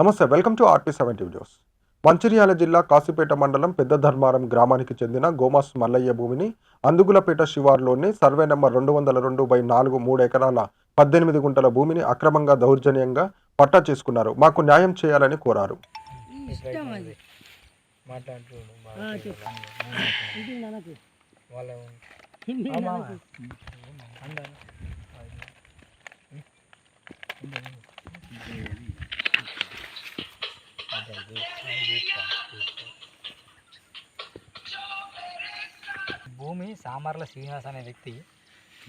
నమస్తే. Welcome to RP70 news. Mancherial జిల్లా కాశీపేట మండలం పెద్ద ధర్మారం గ్రామానికి చెందిన గోమాస్ మల్లయ్య భూమిని అందుగులపేట శివారులోని సర్వే నంబర్ 202/4 3 ఎకరాల 18 గుంటల భూమిని అక్రమంగా దౌర్జన్యంగా పట్టా చేసుకున్నారు. మాకు న్యాయం చేయాలని కోరారు. భూమి సామర్ల శ్రీనివాస్ అనే వ్యక్తి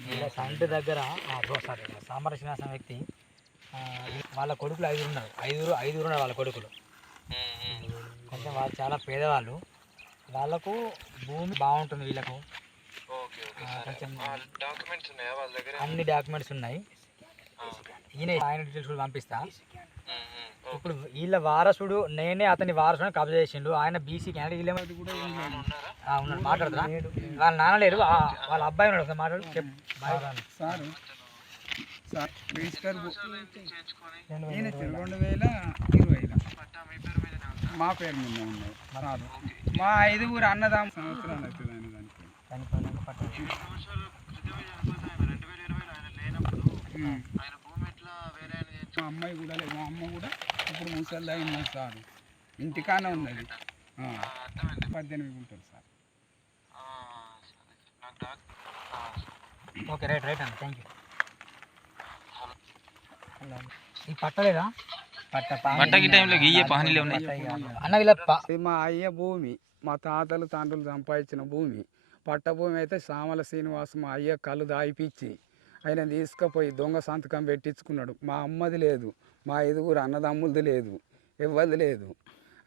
వీళ్ళ సంటి దగ్గర సామర్ల శ్రీనివాస్ అనే వ్యక్తి వాళ్ళ కొడుకులు ఐదుగురు ఉన్నారు వాళ్ళ కొడుకులు. కొంచెం వాళ్ళు చాలా పేదవాళ్ళు. వాళ్ళకు భూమి బాగుంటుంది. వీళ్ళకు కొంచెం అన్ని డాక్యుమెంట్స్ ఉన్నాయి. ఆయన డీటెయిల్స్ కూడా పంపిస్తా. ఇప్పుడు వీళ్ళ వారసుడు నేనే అతని వారసుని కబ్జా చేసిండు. ఆయన బీసీ క్యాండిడేట్ కూడా ఉన్నాడు. మాట్లాడుతున్నా. వాళ్ళ నాన్న లేరు, వాళ్ళ అబ్బాయి ఉన్నాడు. ఒకసారి మాట్లాడు. సార్ రిజిస్టర్ 2020 మా పేరు మీద ఉన్నాయి. మా 5 అన్నదాం సంవత్సరాలు అవుతుంది. మా అమ్మాయి కూడా లేదు. మా అమ్మ కూడా ఇప్పుడు ముసలిదా ఉన్నది సార్. ఇంటికానే ఉన్నది. 18 గుంటలు సార్. ఓకే, రైట్ అన్న, థ్యాంక్ యూ. ఈ పట్టలేదా? మా అయ్య భూమి, మా తాతలు తండ్రులు సంపాదించిన భూమి. పట్ట భూమి అయితే సామల శ్రీనివాస్ మా అయ్య కళ్ళు దాయిపిచ్చి ఆయన తీసుకుపోయి దొంగ సంతకం పెట్టించుకున్నాడు. మా అమ్మది లేదు, మా 5 అన్నదమ్ములది లేదు, ఎవరిది లేదు.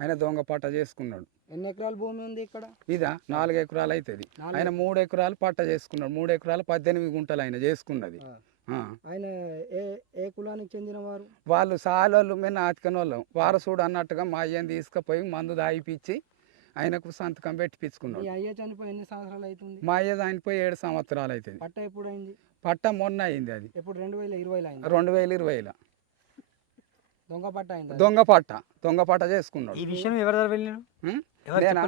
ఆయన దొంగ పట్ట చేసుకున్నాడు. ఎన్ని ఎకరాల భూమి ఉంది ఇక్కడ? ఇదా 4 ఎకరాలు అవుతుంది. ఆయన 3 ఎకరాలు పట్ట చేసుకున్నాడు. 3 ఎకరాలు 18 గుంటలు ఆయన చేసుకున్నది. ఆయన ఏ కులానికి చెందిన వారు? వాళ్ళు సాలోళ్ళు మేము నాతికని వాళ్ళం. వారసుడు అన్నట్టుగా మా అయ్యని తీసుకుపోయి మందు దాయిపిచ్చి ఆయనకు సంతకం పెట్టిపించుకున్నాడు. అయ్య చనిపోయి ఎన్ని సంవత్సరాలు అవుతుంది? మా అయ్య చనిపోయి 7 సంవత్సరాలు అవుతుంది. పట్ట ఎప్పుడు అయింది? పట్ట మొన్న అయింది. అది ఎప్పుడు? 2020 అయింది. 2020లో దొంగ పట్ట అయింది. దొంగ పట్ట చేసుకున్నాడు. ఈ విషయం ఎవరి దగ్గర వెళ్ళినాడు? నేను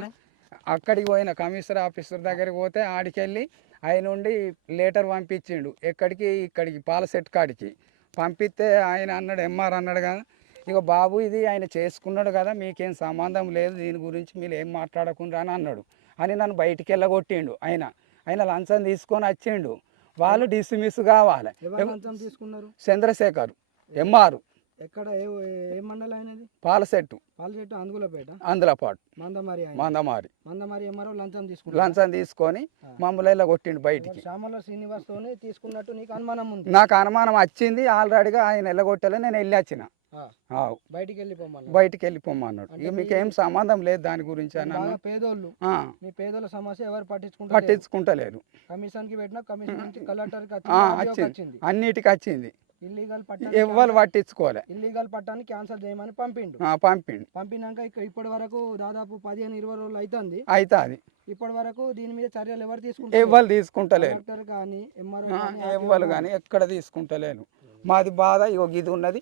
అక్కడికి పోయిన కమిషనర్ ఆఫీసర్ దగ్గరికి పోతే ఆడికెళ్ళి ఆయన నుండి లెటర్ పంపించిండు. ఇక్కడికి పాలసెట్ కాడికి పంపిస్తే ఆయన అన్నాడు, ఎంఆర్ అన్నాడు కదా, ఇక బాబు ఇది ఆయన చేసుకున్నాడు కదా, మీకేం సంబంధం లేదు, దీని గురించి మీరు ఏం మాట్లాడకుండా అని అన్నాడు. అని నన్ను బయటికి వెళ్ళగొట్టిండు. ఆయన లంచం తీసుకొని వచ్చిండు. వాళ్ళు డిస్మిస్ కావాలి. తీసుకున్నారు. చంద్రశేఖర్ ఎంఆర్. ఎక్కడ? ఏ మండలం అయినది? పాలసెట్టు అందులపాటు మందమారి ఎంఆర్ఓ లంచం తీసుకొని మమ్మల్ని కొట్టిండు బయటికి. సామర్ల శ్రీనివాస్ తోనే తీసుకున్నట్టు నీకు అనుమానం ఉంది? నాకు అనుమానం వచ్చింది. ఆల్రెడీగా ఆయన వెళ్ళగొట్టలే, నేను వెళ్ళి వచ్చిన. బయటికి వెళ్ళిపోమన్నాడు. ఇక మీకేం సంబంధం లేదు దాని గురించి అన్న. పేదోళ్ళు, మీ పేదోళ్ళ సమస్య ఎవరు పట్టించుకుంటలేరు. కమిషన్ కి పెట్టినా కమిషన్ నుంచి కలెక్టర్ వచ్చింది, అన్నిటికి వచ్చింది. ఇల్లీగల్ పట్ట ఎవ్వరు పట్టించుకోలే. ఇల్లీగల్ పట్టాన్ని క్యాన్సల్ చేయమని పంపినాక ఇప్పటి వరకు దాదాపు 15-20 రోజులు అవుతుంది. ఇప్పటి వరకు దీని మీద చర్యలు ఎవరు తీసుకుంటలేరు. ఎవ్వరు కానీ ఎక్కడ తీసుకుంటలేరు. మాది బాధ ఇది ఉన్నది.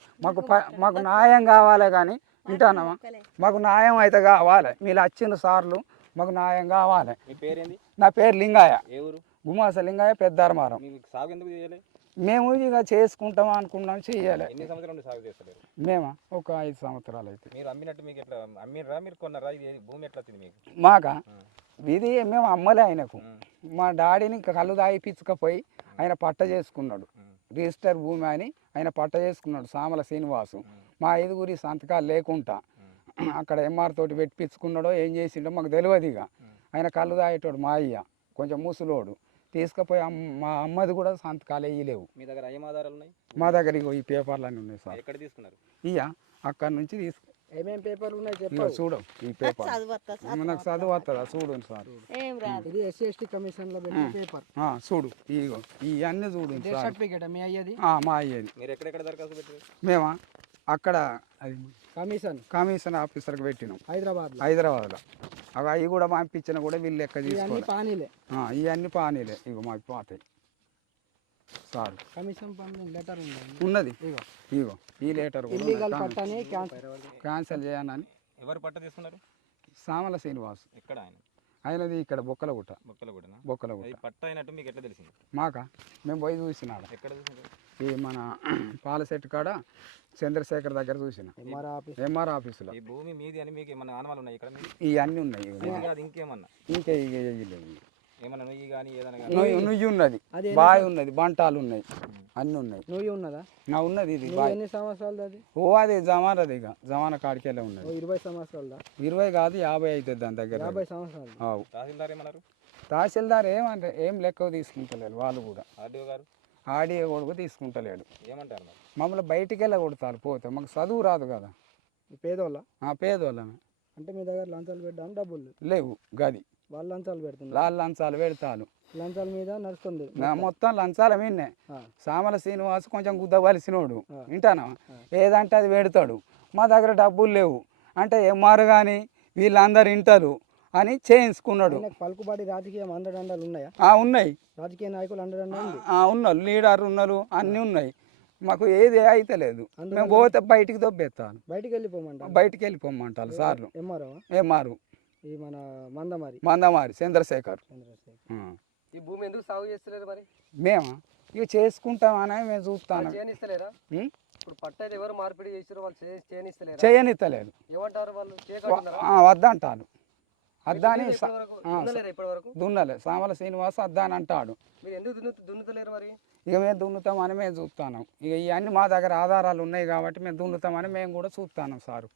మాకు న్యాయం కావాలి. కానీ వింటానమ్మా, మాకు న్యాయం అయితే కావాలి. మీరు వచ్చిన సార్లు మాకు న్యాయం కావాలి. నా పేరు లింగాయ, గుమాస లింగాయ, పెద్ద ధర్మారం. మేము ఇక చేసుకుంటాం అనుకున్నాం, చెయ్యాలి. మేమా ఒక 5 సంవత్సరాలు అయితే. మాకా ఇది మేము అమ్మలే. ఆయనకు మా డాడీని కళ్ళు దాయిపించకపోయి ఆయన పట్ట చేసుకున్నాడు. రిజిస్టర్ భూమి అని ఆయన పట్ట చేసుకున్నాడు. సామల శ్రీనివాసు మా 5 సంతకాలు లేకుండా అక్కడ ఎంఆర్ తోటి పెట్టించుకున్నాడో ఏం చేసిండో మాకు తెలియదు. ఇక ఆయన కళ్ళు దాయేటోడు మా అయ్య, కొంచెం ముసలోడు. తీసుకుపోయి మా అమ్మది కూడా సంతకాలు వేయలేవు. మీ దగ్గర ఏం ఆధారాలు ఉన్నాయి? మా దగ్గర ఈ పేపర్లన్నీ ఉన్నాయి సార్. ఎక్కడ తీసుకున్నారు? అక్కడ నుంచి ఏమేం పేపర్లు ఉన్నాయి చూడు. ఈ పేపర్ నాకు చదువు వస్తుందా? చూడు సార్. ఇది ఎస్సీ ఎస్టీ కమిషన్ లో పెట్టిన పేపర్. చూడు, ఇవన్నీ చూడు. సర్టిఫికేట్ మీ అయ్యేది? మా అయ్యేది. మీరు ఎక్కడెక్కడ దరఖాస్తు పెట్టారు? మేమా అక్కడ కమిషన్ ఆఫీసర్కి పెట్టినాం హైదరాబాద్లో. అవి కూడా పంపించిన కూడా వీళ్ళు లెక్క తీసుకోవాలి. పానీలే ఇవన్నీ పానీలే. ఇగో మాకు పోతాయి. సార్ కమిషన్ పంపిన లెటర్ ఉంది ఉన్నది ఇగో ఈ లెటర్ ఇల్లీగల్ పట్టని క్యాన్సిల్ చేయనని. ఎవరు పట్ట తీసుకున్నారు? సామల శ్రీనివాస్ ఎక్కడ ఆయన? ఆయనది ఇక్కడ బొక్కలగుట్ట. బొక్కలగూడనా? బొక్కలగుట్ట అది పట్ట అయినట్టు మీకు ఎట్లా తెలిసింది? మాకా మేము పోయి చూసినాడు. ఎక్కడ చూసినారు? ఈ మన పాలసెట్ కాడ చంద్రశేఖర్ దగ్గర చూసిన ఎంఆర్ ఆఫీసులో. ఈ భూమి మీది అని మీకు ఏమన్నా ఆనవాళ్ళు ఉన్నాయి ఇక్కడ? ఇవన్నీ ఉన్నాయి. ఇది కాదు ఇంకేమన్నా? ఇంకా ఇక వేయలేవు. ఏమన్నా నుయ్యి కానీ ఏదైనా నుయ్యి ఉన్నది, బావి ఉన్నది, బంటాలు ఉన్నాయి, అన్నీ ఉన్నాయి. నువ్వు ఉన్నదా? నా ఉన్నది ఇది బావి. ఎన్ని సంవత్సరాలు అది? ఓ అది జమానది, ఇక జమాన కాడికెళ్ళే ఉన్నది. 20 సంవత్సరాలు? 20 కాదు 50 అవుతుంది దాని దగ్గర. 50 సంవత్సరాలు. అవు. తహసీల్దార్ ఏమన్నారు? తహసీల్దార్ ఏమంటే ఏం లెక్క తీసుకుంటలేడు వాళ్ళు కూడా. ఆర్డీఓ గారు ఆడియో కొడుకు తీసుకుంటలేడు. ఏమంటారు మరి? మమ్మల్ని బయటికి వెళ్ళ కొడతారు పోతే. మాకు చదువు రాదు కదా. పేదోళ్ళ? పేదోళ్ళమే. అంటే మీ దగ్గర లంచాలు పెట్టాను డబ్బులు లేవు గది. వాళ్ళు లంచాలు పెడుతున్నారు? వాళ్ళు లంచాలు పెడతాను. లంచాల మీద నడుస్తుంది మొత్తం లంచాల మీదనే. సామల శ్రీనివాస్ కొంచెం గుద్దవలసినోడు, వింటానా? ఏదంటే అది పెడతాడు. మా దగ్గర డబ్బులు లేవు అంటే ఎంఆర్ కానీ వీళ్ళందరూ వింటారు అని చేయించుకున్నాడు. పలుకుబడి రాజకీయ అండదండలు ఉన్నాయా? ఉన్నాయి. రాజకీయ నాయకులు అండదండ ఉంది? ఉన్నారు, లీడర్ ఉన్నారు, అన్నీ ఉన్నాయి. మాకు ఏది అయితే లేదు. మేము పోతే బయటికి దొబ్బెత్తాను. బయటికి వెళ్ళిపోమంటారు? బయటికి వెళ్ళిపోమంటారు సార్లు. ఎంఆర్ ఈ మన మందమారి చంద్రశేఖర్. ఈ భూమి ఎందుకు సాగు చేస్తలేరు మరి? మేము ఇక చేసుకుంటామని మేము చూస్తాను. చేయనిస్తలేరా? ఇప్పుడు పట్ట అయితే ఎవరు మార్పిడి చేసారో వాళ్ళు చేయనిస్తలేరు? చేయనిస్తలేరు. ఏమంటారు వాళ్ళు? వద్దంటారు. అద్దాని ఇప్పటివరకు దున్నలే. సామల శ్రీనివాస్ అద్దాని అంటాడు. మీరు ఎందుకు దున్నుతలేరు మరి? ఇక మేము దున్నుతామని మేము చూస్తాను. ఇక ఇవన్నీ మా దగ్గర ఆధారాలు ఉన్నాయి కాబట్టి మేము దున్నుతామని మేము కూడా చూస్తాను సారు.